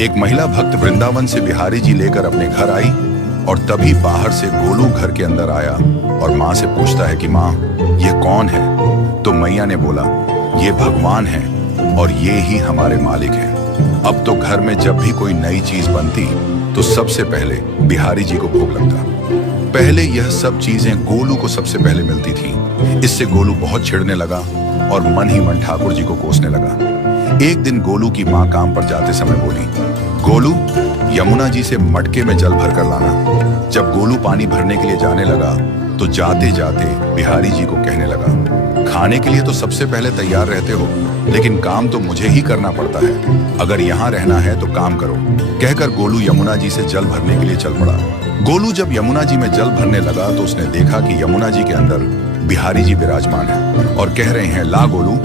एक महिला भक्त वृंदावन से बिहारी जी लेकर अपने घर आई और तभी बाहर से गोलू घर के अंदर आया और माँ से पूछता है कि माँ, ये कौन है? तो मैया ने बोला, ये भगवान है और ये ही हमारे मालिक हैं। अब तो घर में जब भी कोई नई चीज बनती तो सबसे पहले बिहारी जी को भोग लगता। पहले यह सब चीजें गोलू को सबसे पहले मिलती थी। इससे गोलू बहुत चिढ़ने लगा और मन ही मन ठाकुर जी को कोसने लगा। एक दिन गोलू की माँ काम पर जाते समय बोली, गोलू, यमुना जी से मटके में जल भर कर लाना। जब गोलू पानी भरने के लिए जाने लगा तो जाते जाते बिहारी जी को कहने लगा, खाने के लिए तो सबसे पहले तैयार रहते हो, लेकिन काम तो मुझे ही करना पड़ता है। अगर यहाँ रहना है तो काम करो। कहकर गोलू यमुना जी से जल भरने के लिए चल पड़ा। गोलू जब यमुना जी में जल भरने लगा तो उसने देखा कि यमुना जी के अंदर बिहारी जी विराजमान है और कह रहे हैं, ला गोलू,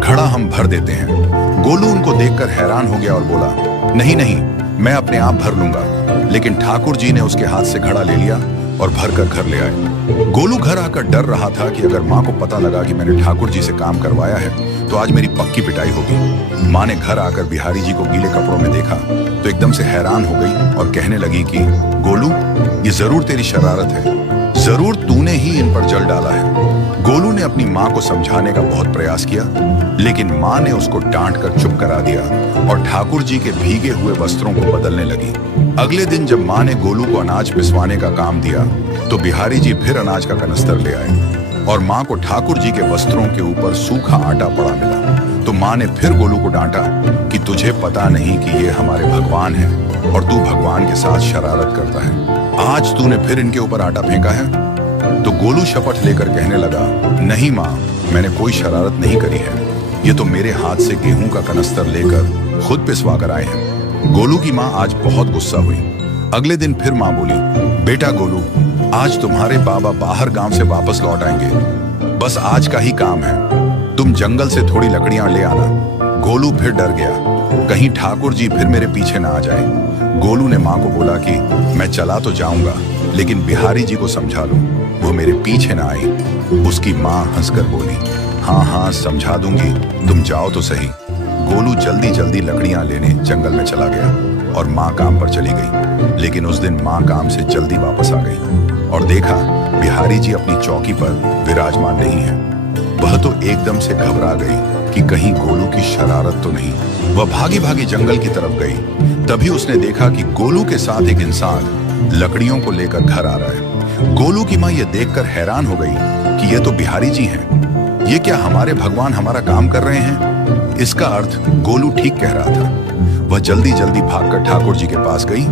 घड़ा हम भर देते हैं। गोलू उनको देखकर हैरान हो गया और बोला, नहीं नहीं, मैं अपने आप भर लूंगा। लेकिन ठाकुर जी ने उसके हाथ से घड़ा ले लिया और भरकर घर ले आए। गोलू घर आकर डर रहा था कि अगर माँ को पता लगा कि मैंने ठाकुर जी से काम करवाया है तो आज मेरी पक्की पिटाई होगी। माँ ने घर आकर बिहारी जी को गीले कपड़ों में देखा तो एकदम से हैरान हो गई और कहने लगी कि गोलू, ये जरूर तेरी शरारत है, जरूर तूने ही इन पर जल डाला है। गोलू ने अपनी माँ को समझाने का बहुत प्रयास किया, लेकिन माँ ने उसको डांट कर चुप करा दिया और ठाकुर जी के भीगे हुए वस्त्रों को बदलने लगी। अगले दिन जब माँ ने गोलू को अनाज पिसवाने का काम दिया तो बिहारी जी फिर अनाज का कनस्तर ले आए और माँ को ठाकुर जी के वस्त्रों के ऊपर सूखा आटा पड़ा मिला। तो माँ ने फिर गोलू को डांटा कि तुझे पता नहीं कि ये हमारे भगवान हैं और तू भगवान के साथ शरारत करता है। आज तूने फिर इनके ऊपर आटा फेंका है। तो गोलू शपथ लेकर कहने लगा, नहीं माँ, मैंने कोई शरारत नहीं करी है। ये तो मेरे हाथ से गेहूं का कनस्तर लेकर खुद पिसवा कर आए हैं। गोलू की माँ आज बहुत गुस्सा हुई। अगले दिन फिर माँ बोली, बेटा गोलू, आज तुम्हारे बाबा बाहर गांव से वापस लौट आएंगे। बस आज का ही काम है, तुम जंगल से थोड़ी लकड़ियां ले आना। गोलू फिर डर गया, कहीं ठाकुर जी फिर मेरे पीछे ना आ जाए। गोलू ने माँ को बोला कि मैं चला तो जाऊंगा, लेकिन बिहारी जी को समझा लो, वो मेरे पीछे ना आई। उसकी माँ हंसकर बोली, हाँ हाँ समझा दूंगी, तुम जाओ तो सही। गोलू जल्दी जल्दी लकड़ियां लेने जंगल में चला गया और माँ काम पर चली गई। लेकिन उस दिन माँ काम से जल्दी वापस आ गई और देखा बिहारी जी अपनी चौकी पर विराजमान नहीं है। वह तो एकदम से घबरा गई कि कहीं गोलू की शरारत तो नहीं। वह भागी भागी जंगल की तरफ गई। तभी उसने देखा कि गोलू के साथ एक इंसान लकड़ियों को लेकर घर आ रहा है। गोलू की माँ यह देखकर हैरान हो गई कि ये तो बिहारी जी हैं। ये क्या हमारे भगवान हमारा काम कर रहे हैं? इसका अर्थ गोलू ठीक कह रहा था। वह जल्दी जल्दी भागकर ठाकुर जी के पास गई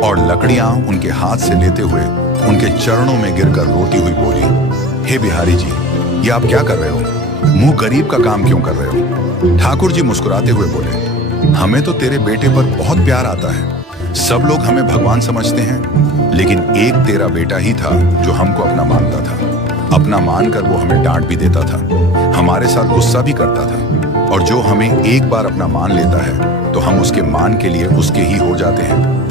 और लकड़ियां उनके हाथ से लेते हुए उनके चरणों में गिरकर रोती हुई बोली, हे बिहारी जी, ये आप क्या कर रहे हो? मुंह गरीब का काम क्यों कर रहे हो? ठाकुर जी मुस्कुराते हुए बोले, हमें तो तेरे बेटे पर बहुत प्यार आता है। सब लोग हमें भगवान समझते हैं, लेकिन एक तेरा बेटा ही था जो हमको अपना मानता था। अपना मानकर वो हमें डांट भी देता था, हमारे साथ गुस्सा भी करता था, और जो हमें एक बार अपना मान लेता है तो हम उसके मान के लिए उसके ही हो जाते हैं।